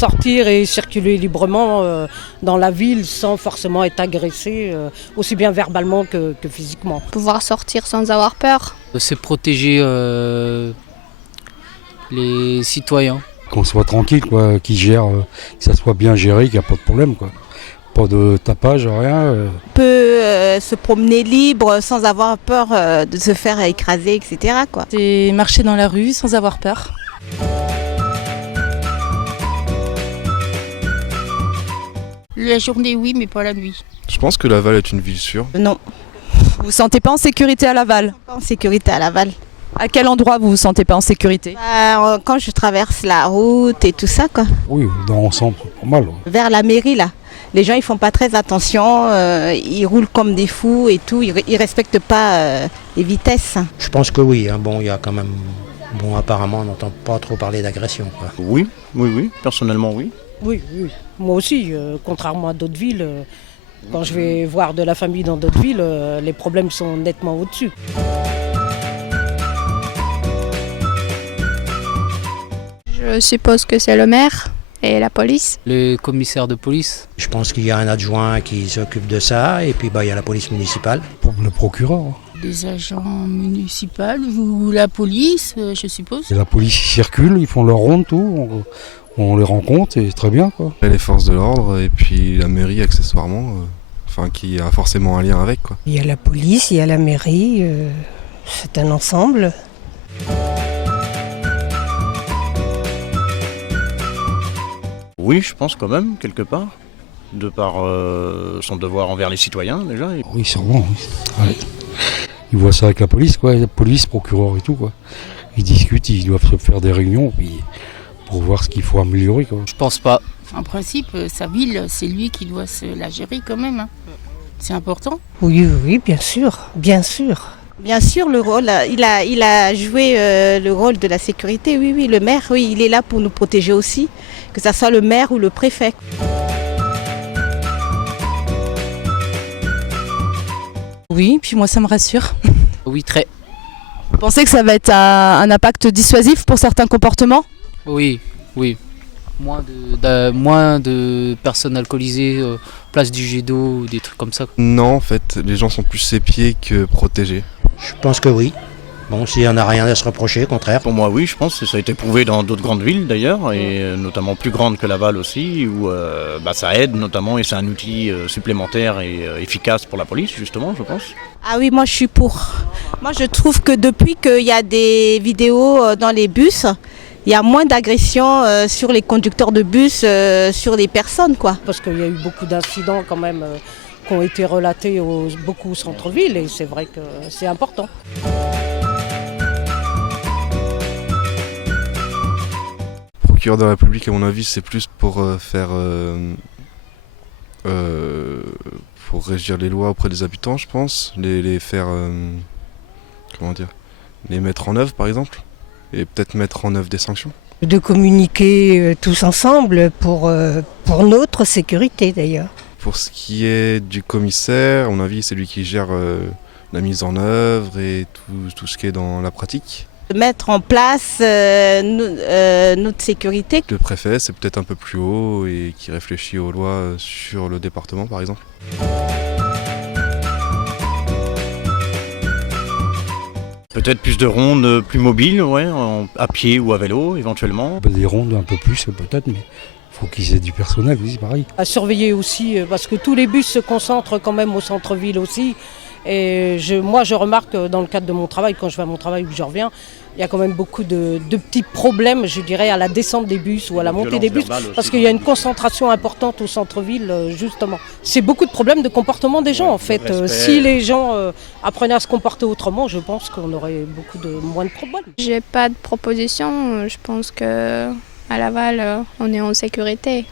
sortir et circuler librement dans la ville sans forcément être agressé, aussi bien verbalement que physiquement. Pouvoir sortir sans avoir peur. C'est protéger les citoyens. Qu'on soit tranquille, quoi, qu'ils gèrent, que ça soit bien géré, qu'il n'y a pas de problème, quoi. Pas de tapage, rien. On peut se promener libre sans avoir peur de se faire écraser, etc., quoi. C'est marcher dans la rue sans avoir peur. La journée, oui, mais pas la nuit. Je pense que Laval est une ville sûre. Non, Vous vous sentez pas en sécurité à Laval? pas en sécurité à Laval. À quel endroit vous vous sentez pas en sécurité? Quand je traverse la route et tout ça, quoi. Oui, dans l'ensemble, c'est pas mal. Ouais. Vers la mairie, là. Les gens, ils font pas très attention, ils roulent comme des fous et tout, ils respectent pas les vitesses. Je pense que oui. Bon, il y a quand même. Bon, apparemment, on n'entend pas trop parler d'agression, quoi. Oui, personnellement oui. Oui, moi aussi, contrairement à d'autres villes, quand je vais voir de la famille dans d'autres villes, les problèmes sont nettement au-dessus. Je suppose que c'est le maire et la police. Les commissaires de police. Je pense qu'il y a un adjoint qui s'occupe de ça, et puis il y a la police municipale. Pour le procureur. Hein. Des agents municipaux ou la police, je suppose. Et la police circule, ils font leur ronde, tout. On les rencontre et c'est très bien, quoi. Les forces de l'ordre et puis la mairie accessoirement, qui a forcément un lien avec, quoi. Il y a la police, il y a la mairie, c'est un ensemble. Oui, je pense quand même, quelque part, de par son devoir envers les citoyens déjà. Oui, sûrement. Oui. Ouais. Ils voient ça avec la police, quoi. La police, procureur et tout, quoi. Ils discutent, ils doivent se faire des réunions puis, pour voir ce qu'il faut améliorer, quoi. Je pense pas. En principe, sa ville, c'est lui qui doit se la gérer quand même. C'est important. Oui, bien sûr, bien sûr. Bien sûr, le rôle, il a joué le rôle de la sécurité, oui, le maire, oui, il est là pour nous protéger aussi, que ce soit le maire ou le préfet. Oui, puis moi ça me rassure. Oui, très. Vous pensez que ça va être un impact dissuasif pour certains comportements? Oui. Moins de personnes alcoolisées, place du jet d'eau ou des trucs comme ça. Non, en fait, les gens sont plus épiés que protégés. Je pense que oui. Bon, s'il n'y en a rien à se reprocher, au contraire. Pour moi, oui, je pense que ça a été prouvé dans d'autres grandes villes d'ailleurs, et notamment plus grandes que Laval aussi, où ça aide notamment, et c'est un outil supplémentaire et efficace pour la police, justement, je pense. Ah oui, moi je suis pour. Moi je trouve que depuis qu'il y a des vidéos dans les bus, il y a moins d'agressions sur les conducteurs de bus, sur les personnes, quoi. Parce qu'il y a eu beaucoup d'incidents quand même qui ont été relatés beaucoup au centre-ville, et c'est vrai que c'est important. Procureur de la République, à mon avis, c'est plus pour pour régir les lois auprès des habitants, je pense, les faire, les mettre en œuvre, par exemple, et peut-être mettre en œuvre des sanctions. De communiquer tous ensemble pour notre sécurité d'ailleurs. Pour ce qui est du commissaire, à mon avis, c'est lui qui gère la mise en œuvre et tout ce qui est dans la pratique. Mettre en place notre sécurité. Le préfet, c'est peut-être un peu plus haut et qui réfléchit aux lois sur le département, par exemple. Peut-être plus de rondes plus mobiles, à pied ou à vélo, éventuellement. Des rondes un peu plus, peut-être, mais il faut qu'ils aient du personnel, oui, c'est pareil. À surveiller aussi, parce que tous les bus se concentrent quand même au centre-ville aussi. Et moi, je remarque dans le cadre de mon travail, quand je vais à mon travail ou que je reviens, il y a quand même beaucoup de petits problèmes, je dirais, à la descente des bus ou à la montée des bus, parce qu'il y a une concentration importante au centre-ville, justement. C'est beaucoup de problèmes de comportement des gens, en fait. Si les gens apprenaient à se comporter autrement, je pense qu'on aurait moins de problèmes. J'ai pas de proposition, je pense qu'à Laval, on est en sécurité.